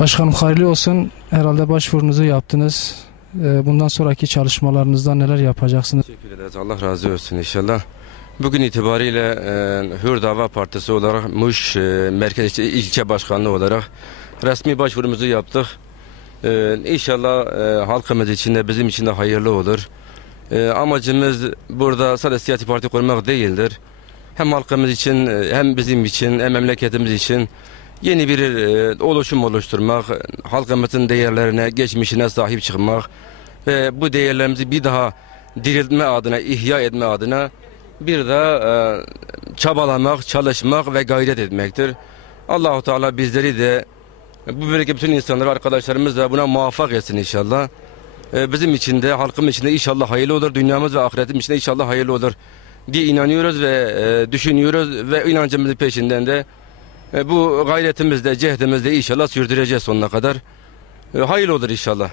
Başkanım hayırlı olsun. Herhalde başvurunuzu yaptınız. Bundan sonraki çalışmalarınızda neler yapacaksınız? Teşekkür ederiz. Allah razı olsun inşallah. Bugün itibariyle Hür Dava Partisi olarak Muş Merkez İlçe Başkanlığı olarak resmi başvurumuzu yaptık. İnşallah halkımız için de bizim için de hayırlı olur. Amacımız burada sadece siyasi parti kurmak değildir. Hem halkımız için hem bizim için hem memleketimiz için yeni bir oluşum oluşturmak, halkımızın değerlerine, geçmişine sahip çıkmak ve bu değerlerimizi bir daha diriltme adına, ihya etme adına bir daha çabalamak, çalışmak ve gayret etmektir. Allahu Teala bizleri de bu bölge bütün insanları, arkadaşlarımız da buna muvaffak etsin inşallah. Bizim için de, halkım için de inşallah hayırlı olur. Dünyamız ve ahiretimiz için de inşallah hayırlı olur diye inanıyoruz ve düşünüyoruz ve inancımızın peşinden de bu gayretimizde, cehdimizde inşallah sürdüreceğiz sonuna kadar. Hayırlı olur inşallah.